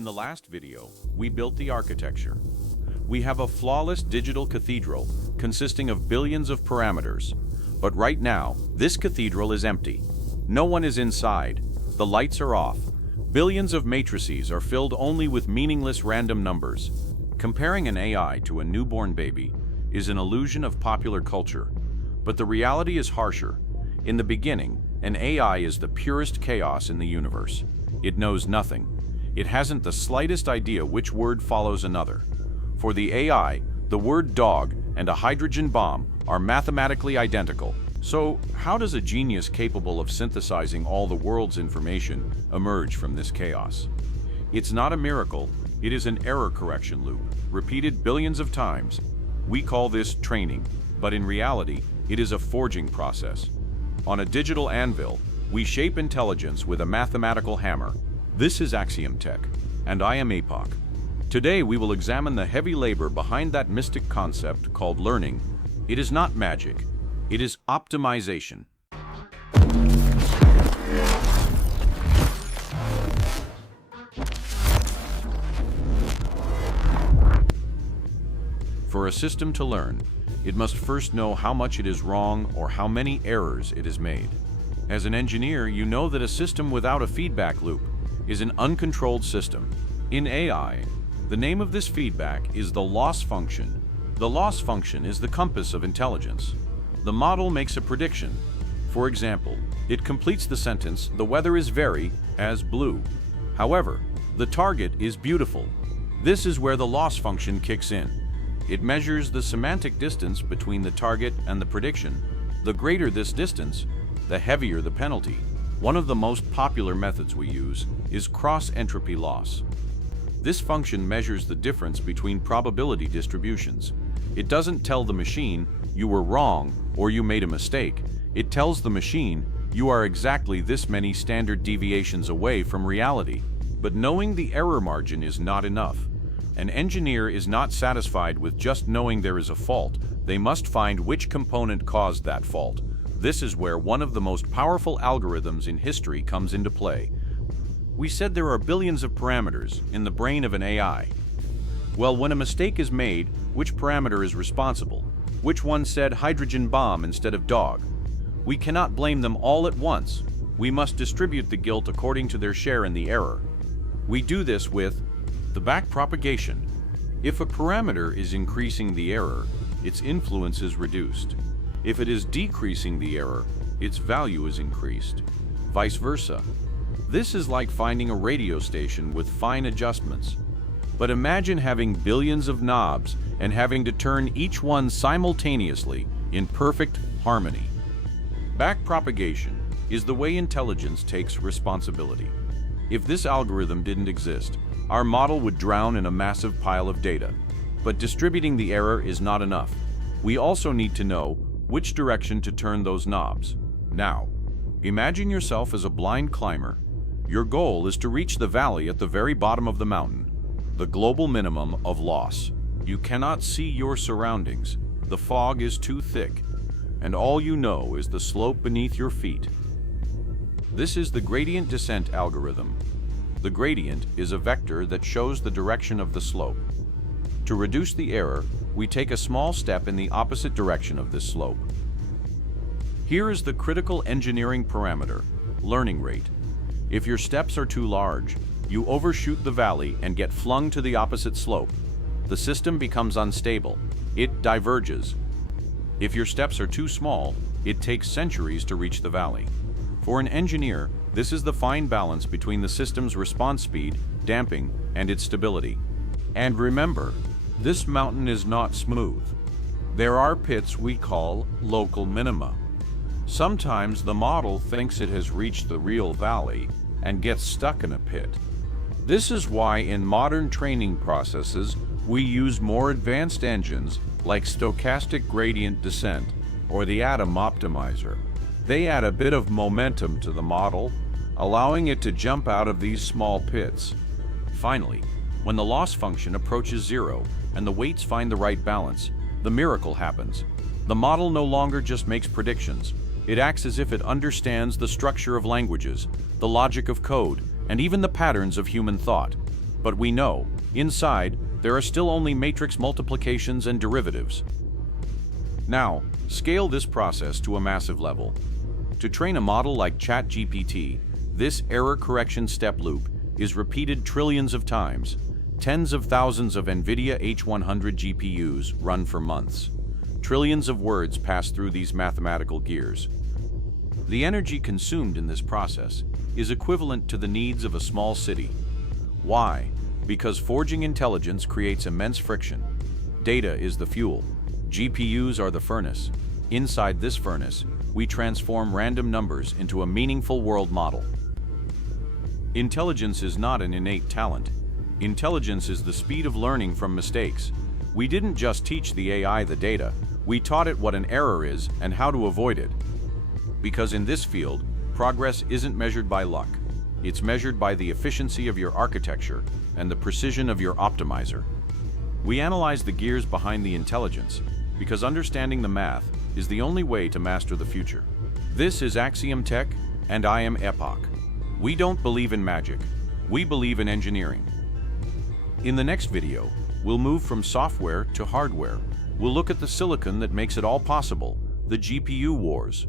In the last video, we built the architecture. We have a flawless digital cathedral consisting of billions of parameters. But right now, this cathedral is empty. No one is inside. The lights are off. Billions of matrices are filled only with meaningless random numbers. Comparing an AI to a newborn baby is an illusion of popular culture. But the reality is harsher. In the beginning, an AI is the purest chaos in the universe. It knows nothing. It hasn't the slightest idea which word follows another. For the AI, the word dog and a hydrogen bomb are mathematically identical. So, how does a genius capable of synthesizing all the world's information emerge from this chaos? It's not a miracle, it is an error correction loop, repeated billions of times. We call this training, but in reality, it is a forging process. On a digital anvil, we shape intelligence with a mathematical hammer. This is Axiom Tech, and I am Apoc. Today we will examine the heavy labor behind that mystic concept called learning. It is not magic, it is optimization. For a system to learn, it must first know how much it is wrong or how many errors it has made. As an engineer, you know that a system without a feedback loop is an uncontrolled system. In AI, the name of this feedback is the loss function. The loss function is the compass of intelligence. The model makes a prediction. For example, it completes the sentence, "The weather is very," as blue. However, the target is beautiful. This is where the loss function kicks in. It measures the semantic distance between the target and the prediction. The greater this distance, the heavier the penalty. One of the most popular methods we use is cross-entropy loss. This function measures the difference between probability distributions. It doesn't tell the machine, "You were wrong," or "You made a mistake." It tells the machine, "You are exactly this many standard deviations away from reality." But knowing the error margin is not enough. An engineer is not satisfied with just knowing there is a fault. They must find which component caused that fault. This is where one of the most powerful algorithms in history comes into play. We said there are billions of parameters in the brain of an AI. Well, when a mistake is made, which parameter is responsible? Which one said hydrogen bomb instead of dog? We cannot blame them all at once. We must distribute the guilt according to their share in the error. We do this with the backpropagation. If a parameter is increasing the error, its influence is reduced. If it is decreasing the error, its value is increased. Vice versa. This is like finding a radio station with fine adjustments. But imagine having billions of knobs and having to turn each one simultaneously in perfect harmony. Backpropagation is the way intelligence takes responsibility. If this algorithm didn't exist, our model would drown in a massive pile of data. But distributing the error is not enough. We also need to know which direction to turn those knobs. Now, imagine yourself as a blind climber. Your goal is to reach the valley at the very bottom of the mountain, the global minimum of loss. You cannot see your surroundings. The fog is too thick, and all you know is the slope beneath your feet. This is the gradient descent algorithm. The gradient is a vector that shows the direction of the slope. To reduce the error, we take a small step in the opposite direction of this slope. Here is the critical engineering parameter, learning rate. If your steps are too large, you overshoot the valley and get flung to the opposite slope. The system becomes unstable. It diverges. If your steps are too small, it takes centuries to reach the valley. For an engineer, this is the fine balance between the system's response speed, damping, and its stability. And remember, this mountain is not smooth. There are pits we call local minima. Sometimes the model thinks it has reached the real valley and gets stuck in a pit. This is why in modern training processes, we use more advanced engines like stochastic gradient descent or the Adam Optimizer. They add a bit of momentum to the model, allowing it to jump out of these small pits. Finally, when the loss function approaches zero and the weights find the right balance, the miracle happens. The model no longer just makes predictions. It acts as if it understands the structure of languages, the logic of code, and even the patterns of human thought. But we know, inside, there are still only matrix multiplications and derivatives. Now, scale this process to a massive level. To train a model like ChatGPT, this error correction step loop is repeated trillions of times. Tens of thousands of NVIDIA H100 GPUs run for months. Trillions of words pass through these mathematical gears. The energy consumed in this process is equivalent to the needs of a small city. Why? Because forging intelligence creates immense friction. Data is the fuel. GPUs are the furnace. Inside this furnace, we transform random numbers into a meaningful world model. Intelligence is not an innate talent. Intelligence is the speed of learning from mistakes. We didn't just teach the AI the data, we taught it what an error is and how to avoid it. Because in this field, progress isn't measured by luck. It's measured by the efficiency of your architecture and the precision of your optimizer. We analyze the gears behind the intelligence because understanding the math is the only way to master the future. This is Axiom Tech, and I am Epoch. We don't believe in magic. We believe in engineering. In the next video, we'll move from software to hardware. We'll look at the silicon that makes it all possible, the GPU wars.